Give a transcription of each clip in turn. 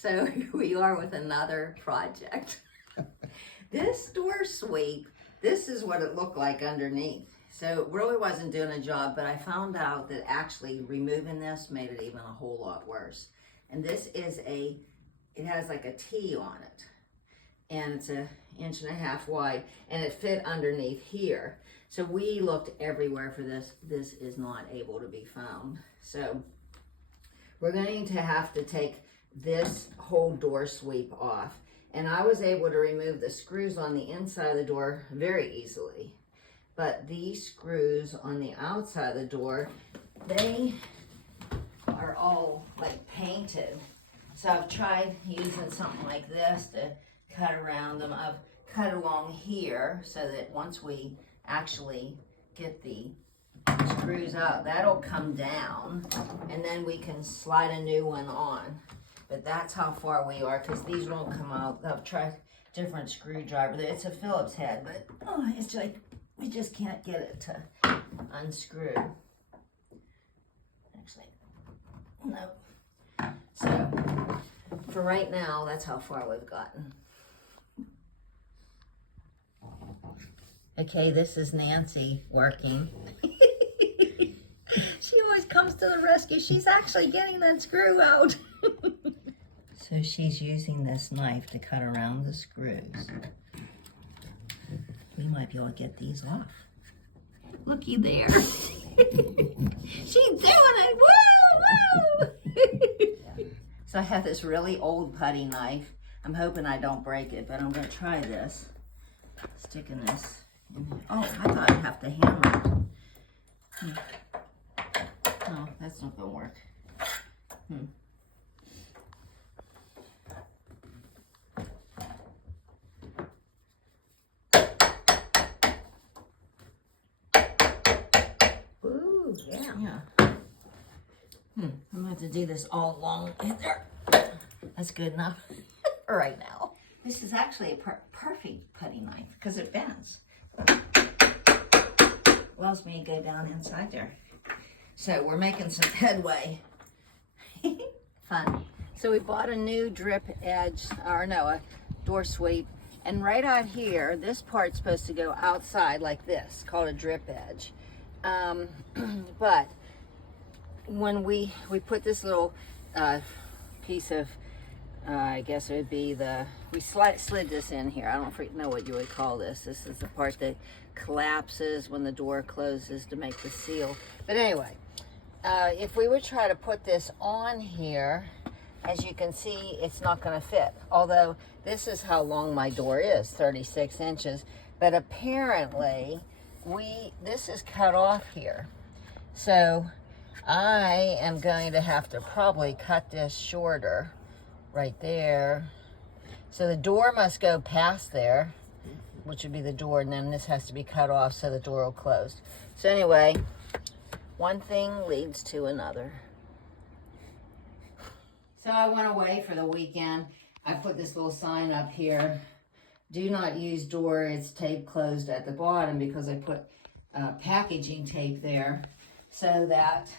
So here we are with another project. This door sweep, this is what it looked like underneath. So it really wasn't doing a job, but I found out that actually removing this made it even a whole lot worse. And this is it has like a T on it. And it's 1.5 inches wide, and it fit underneath here. So we looked everywhere for this. This is not able to be found. So we're going to have to take this whole door sweep off. And I was able to remove the screws on the inside of the door very easily. But these screws on the outside of the door, they are all like painted. So I've tried using something like this to cut around them. I've cut along here so that once we actually get the screws out, that'll come down and then we can slide a new one on. But that's how far we are, because these won't come out. I've tried different screwdriver. It's a Phillips head, but it's like we just can't get it to unscrew. Actually, no. So for right now, that's how far we've gotten. Okay, this is Nancy working. She always comes to the rescue. She's actually getting that screw out. So she's using this knife to cut around the screws. We might be able to get these off. Looky there. She's doing it. Woo, woo. So I have this really old putty knife. I'm hoping I don't break it, but I'm going to try this. Sticking this in here. Oh, I thought I'd have to hammer it. No, that's not going to work. Ooh, yeah. I'm going to have to do this all along there. That's good enough for right now. This is actually a perfect putty knife because it bends. Allows me to go down inside there. So we're making some headway. Fun. So we bought a new drip edge, or no, a door sweep. And right out here, this part's supposed to go outside like this, called a drip edge. But when we put this little piece of, I guess it would be we slid this in here. I don't know what you would call this. This is the part that collapses when the door closes to make the seal. But anyway, if we would try to put this on here, as you can see, it's not going to fit. Although this is how long my door is, 36 inches. But apparently, this is cut off here. So I am going to have to probably cut this shorter right there. So the door must go past there, which would be the door, and then this has to be cut off so the door will close. So anyway, one thing leads to another. So I went away for the weekend. I put this little sign up here. Do not use door, it's tape closed at the bottom, because I put packaging tape there so that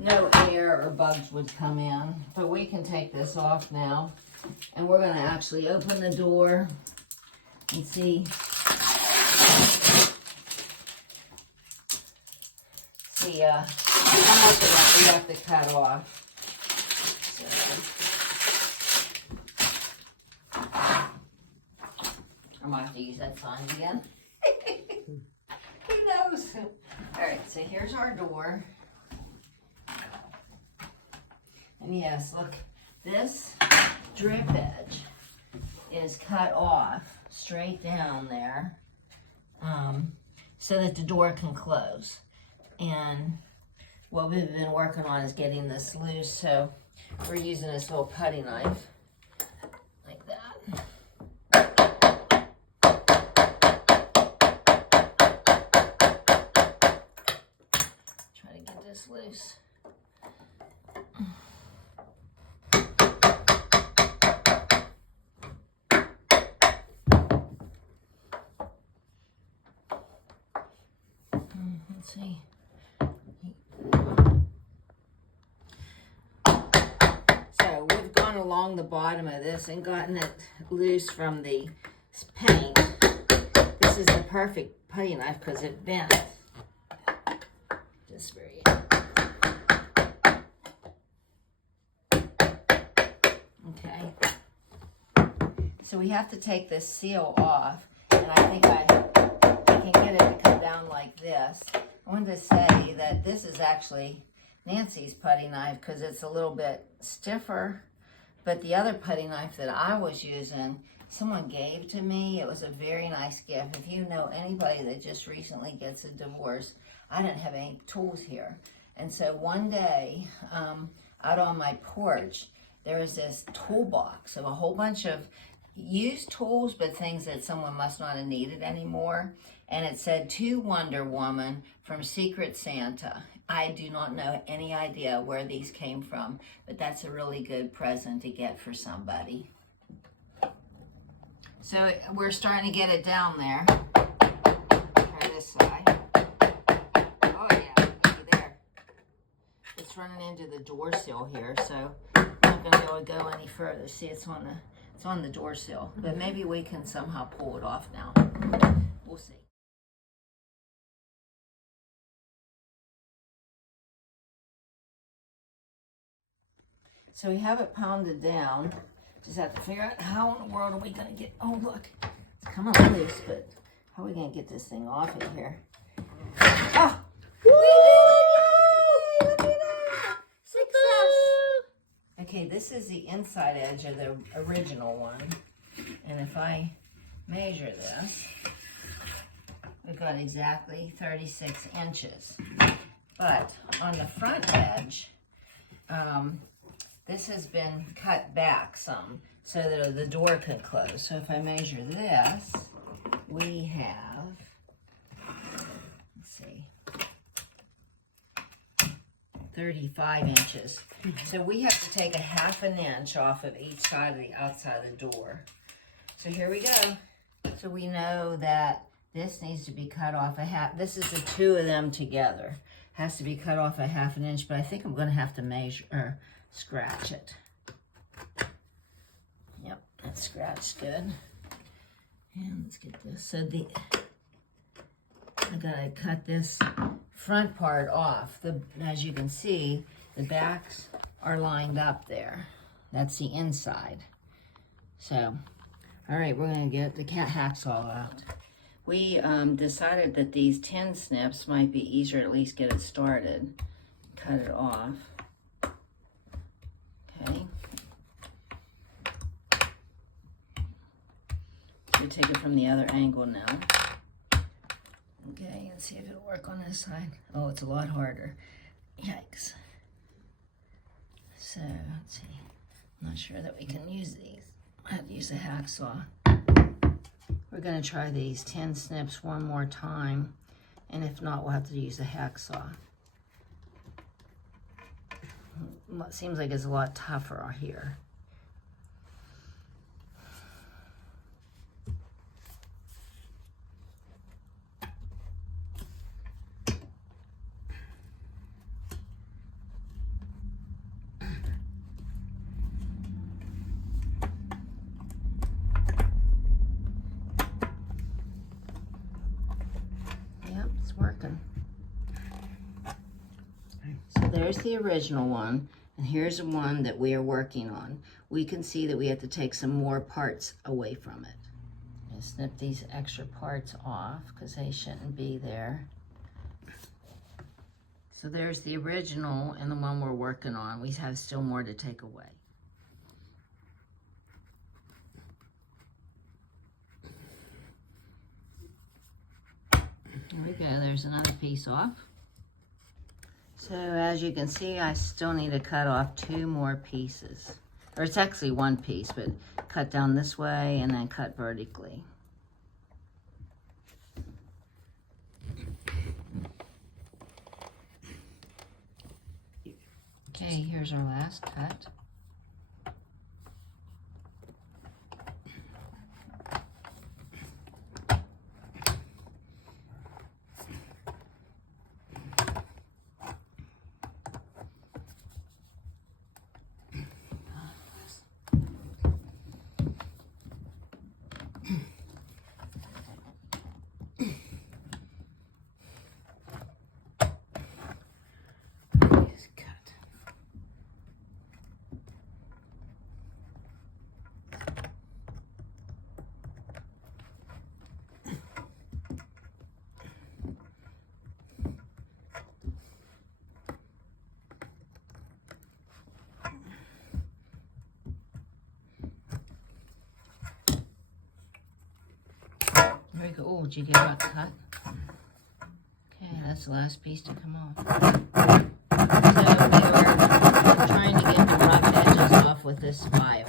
no air or bugs would come in. But we can take this off now, and we're going to actually open the door and see how much of that we have to cut off. I might have to use that sign again. Who knows? All right, so here's our door. And yes, look, this drip edge is cut off straight down there so that the door can close. And what we've been working on is getting this loose, so we're using this little putty knife like that. Try to get this loose. Let's see. So we've along the bottom of this and gotten it loose from the paint. This is the perfect putty knife because it bent. Just very. Okay. So we have to take this seal off, and I think I can get it to come down like this. I wanted to say that this is actually Nancy's putty knife because it's a little bit stiffer, but the other putty knife that I was using, someone gave to me. It was a very nice gift. If you know anybody that just recently gets a divorce, I didn't have any tools here. And so one day, out on my porch, there was this toolbox of a whole bunch of used tools, but things that someone must not have needed anymore. And it said, "To Wonder Woman from Secret Santa." I do not know any idea where these came from, but that's a really good present to get for somebody. So we're starting to get it down there. Try this side. Oh yeah, looky there. It's running into the door sill here, so I'm not gonna be able to go any further. See, it's on the door sill, but maybe we can somehow pull it off now. We'll see. So we have it pounded down. Just have to figure out how in the world are we gonna get, oh look, it's coming loose, but how are we gonna get this thing off of here? Ah! Woo! Look at that! Success! Okay, this is the inside edge of the original one. And if I measure this, we've got exactly 36 inches. But on the front edge, this has been cut back some so that the door could close. So if I measure this, we have, let's see, 35 inches. So we have to take a ½ an inch off of each side of the outside of the door. So here we go. So we know that this needs to be cut off a half. This is the two of them together. Has to be cut off a ½ an inch, but I think I'm going to have to measure or scratch it. Yep, that scratched good. And let's get this. So I gotta cut this front part off. As you can see, the backs are lined up there. That's the inside. So, all right, we're gonna get the cat hacksaw out. We decided that these tin snips might be easier to at least get it started. Cut it off. Okay. So we take it from the other angle now. Okay, let's see if it'll work on this side. Oh, it's a lot harder. Yikes. So, let's see. I'm not sure that we can use these. I have to use a hacksaw. We're going to try these tin snips one more time, and if not, we'll have to use a hacksaw. It seems like it's a lot tougher here. Yep, it's working. So there's the original one. And here's the one that we are working on. We can see that we have to take some more parts away from it. And snip these extra parts off because they shouldn't be there. So there's the original and the one we're working on. We have still more to take away. There we go, there's another piece off. So as you can see, I still need to cut off 2 more pieces. Or it's actually 1 piece, but cut down this way and then cut vertically. Okay, here's our last cut. Oh, did you get a cut? Okay, that's the last piece to come off. So we were trying to get the rough edges off with this file.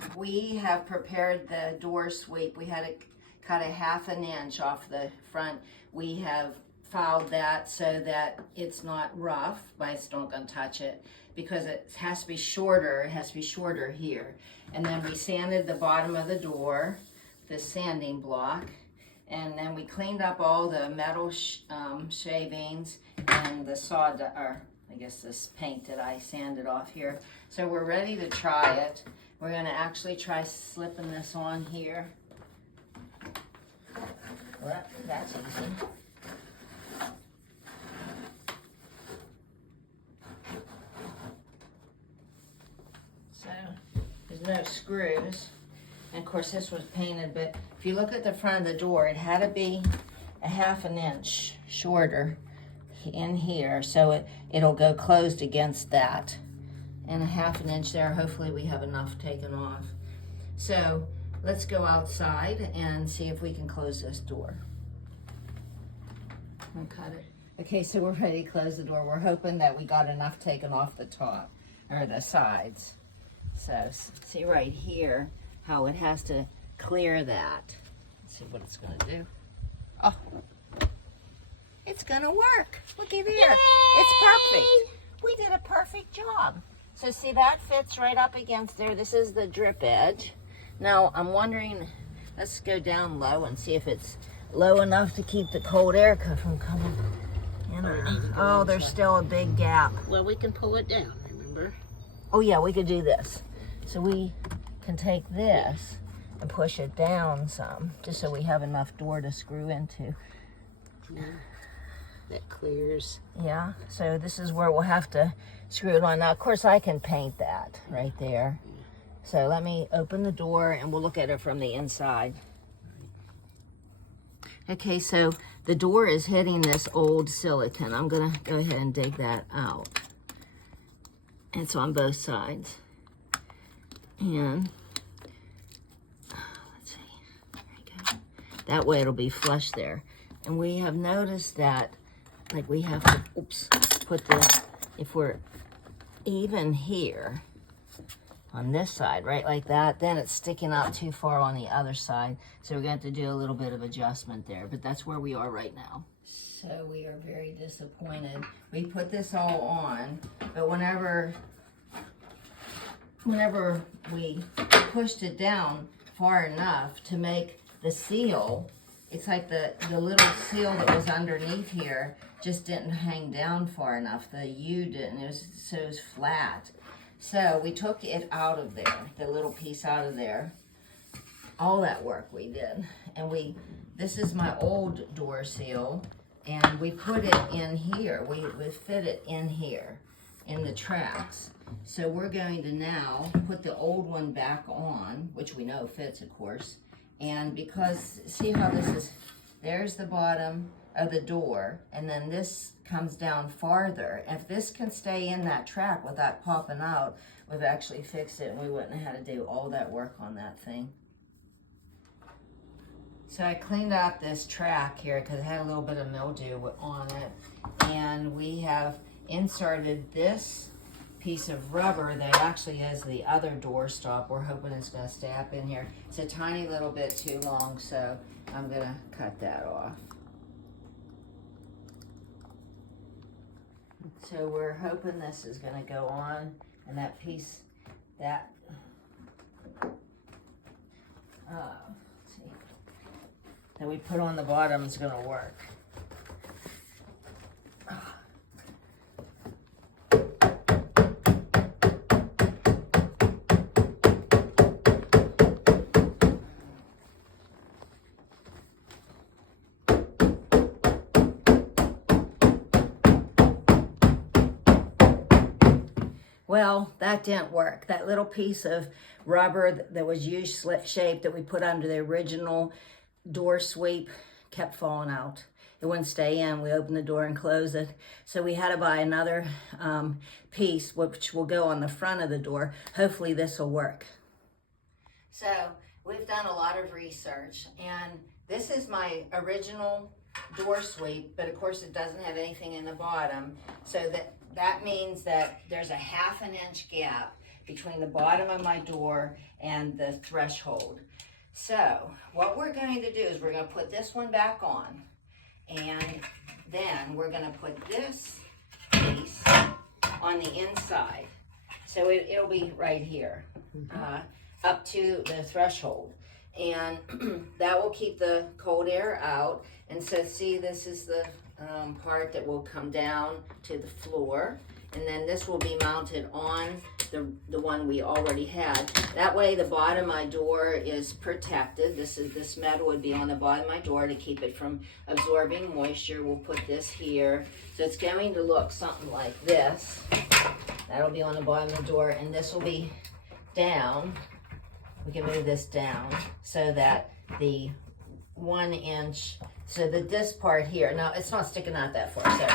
So we have prepared the door sweep. We had to cut a 1/2 inch off the front. We have filed that so that it's not rough, but I still not gonna touch it because it has to be shorter. It has to be shorter here. And then we sanded the bottom of the door, this sanding block, and then we cleaned up all the metal shavings and the or I guess this paint that I sanded off here. So we're ready to try it. We're gonna actually try slipping this on here. Well, that's easy. So there's no screws. And of course this was painted, but if you look at the front of the door, it had to be a 1/2 inch shorter in here, so it'll go closed against that. And a 1/2 inch there, hopefully we have enough taken off. So let's go outside and see if we can close this door. I'll cut it. Okay, so we're ready to close the door. We're hoping that we got enough taken off the top, or the sides. So see right here how it has to clear that. Let's see what it's gonna do. Oh, it's gonna work. Looky there. Yay! It's perfect. We did a perfect job. So see, that fits right up against there. This is the drip edge. Now I'm wondering, let's go down low and see if it's low enough to keep the cold air from coming in. Oh, there's still a big gap. Well, we can pull it down, remember? Oh yeah, we could do this. So we can take this and push it down some, just so we have enough door to screw into. Yeah, that clears. Yeah, so this is where we'll have to screw it on. Now, of course, I can paint that right there. So let me open the door and we'll look at it from the inside. Okay, so the door is hitting this old silicone. I'm gonna go ahead and dig that out. It's on both sides. And let's see, there you go. That way it'll be flush there. And we have noticed that, like, we have to, put this, if we're even here on this side, right, like that, then it's sticking out too far on the other side. So we're going to have to do a little bit of adjustment there, but that's where we are right now. So we are very disappointed. We put this all on, but whenever we pushed it down far enough to make the seal, it's like the little seal that was underneath here just didn't hang down far enough. The U didn't, it was flat. So we took it out of there, the little piece out of there. All that work we did. And this is my old door seal, and we put it in here. We fit it in here, in the tracks. So we're going to now put the old one back on, which we know fits, of course. And because, see how this is, there's the bottom of the door, and then this comes down farther. If this can stay in that track without popping out, we've actually fixed it, and we wouldn't have had to do all that work on that thing. So I cleaned out this track here because it had a little bit of mildew on it, and we have inserted this piece of rubber that actually is the other door stop. We're hoping it's going to stay up in here. It's a tiny little bit too long, so I'm going to cut that off. So we're hoping this is going to go on, and that piece, let's see, that we put on the bottom is going to work. Well, that didn't work. That little piece of rubber that was U-shaped that we put under the original door sweep kept falling out. It wouldn't stay in. We opened the door and closed it. So we had to buy another piece, which will go on the front of the door. Hopefully this will work. So we've done a lot of research, and this is my original door sweep, but of course it doesn't have anything in the bottom. So that means that there's a 1/2 inch gap between the bottom of my door and the threshold. So what we're going to do is we're going to put this one back on, and then we're going to put this piece on the inside. So it'll be right here, up to the threshold. And that will keep the cold air out. And so see, this is the part that will come down to the floor. And then this will be mounted on the one we already had. That way the bottom of my door is protected. This metal would be on the bottom of my door to keep it from absorbing moisture. We'll put this here. So it's going to look something like this. That'll be on the bottom of the door, and this will be down. We can move this down so that the 1 inch, so that this part here, now it's not sticking out that far, so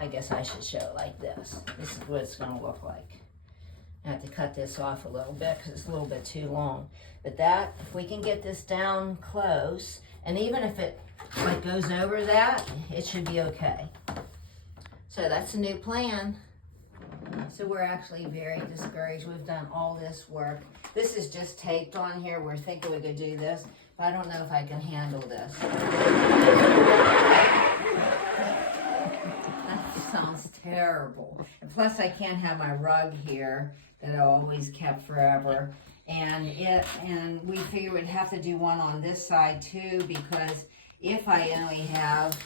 I guess I should show it like this. This is what it's gonna look like. I have to cut this off a little bit because it's a little bit too long. But that, if we can get this down close, and even if it like goes over that, it should be okay. So that's a new plan. So we're actually very discouraged. We've done all this work. This is just taped on here. We're thinking we could do this, but I don't know if I can handle this. That sounds terrible. And plus I can't have my rug here that I always kept forever. And we figured we'd have to do one on this side too, because if I only have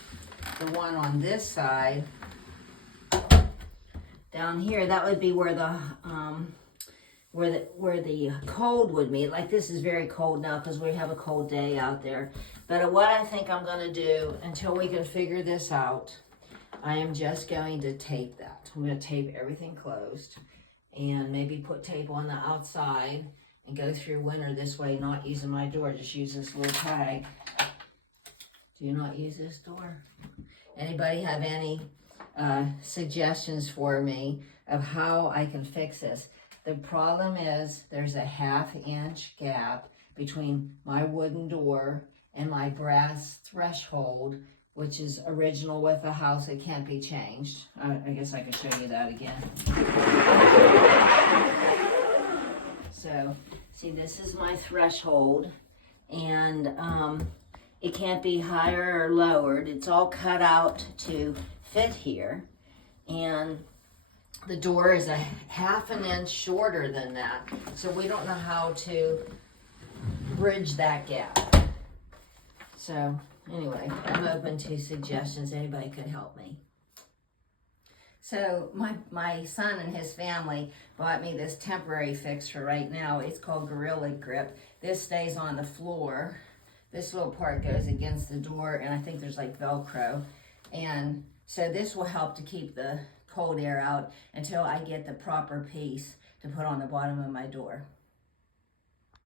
the one on this side, down here, that would be where the cold would meet. Like this is very cold now because we have a cold day out there. But what I think I'm going to do until we can figure this out, I am just going to tape that. I'm going to tape everything closed and maybe put tape on the outside and go through winter this way, not using my door, just use this little tag. Do you not use this door? Anybody have any suggestions for me of how I can fix this? The problem is there's a 1/2 inch gap between my wooden door and my brass threshold, which is original with the house. It can't be changed. I guess I can show you that again. So see, this is my threshold, and it can't be higher or lowered. It's all cut out to fit here, and the door is a 1/2 inch shorter than that, so we don't know how to bridge that gap. So anyway, I'm open to suggestions. Anybody could help me. So my son and his family bought me this temporary fix for right now. It's called Gorilla Grip. This stays on the floor. This little part goes against the door, and I think there's like Velcro. And so this will help to keep the cold air out until I get the proper piece to put on the bottom of my door.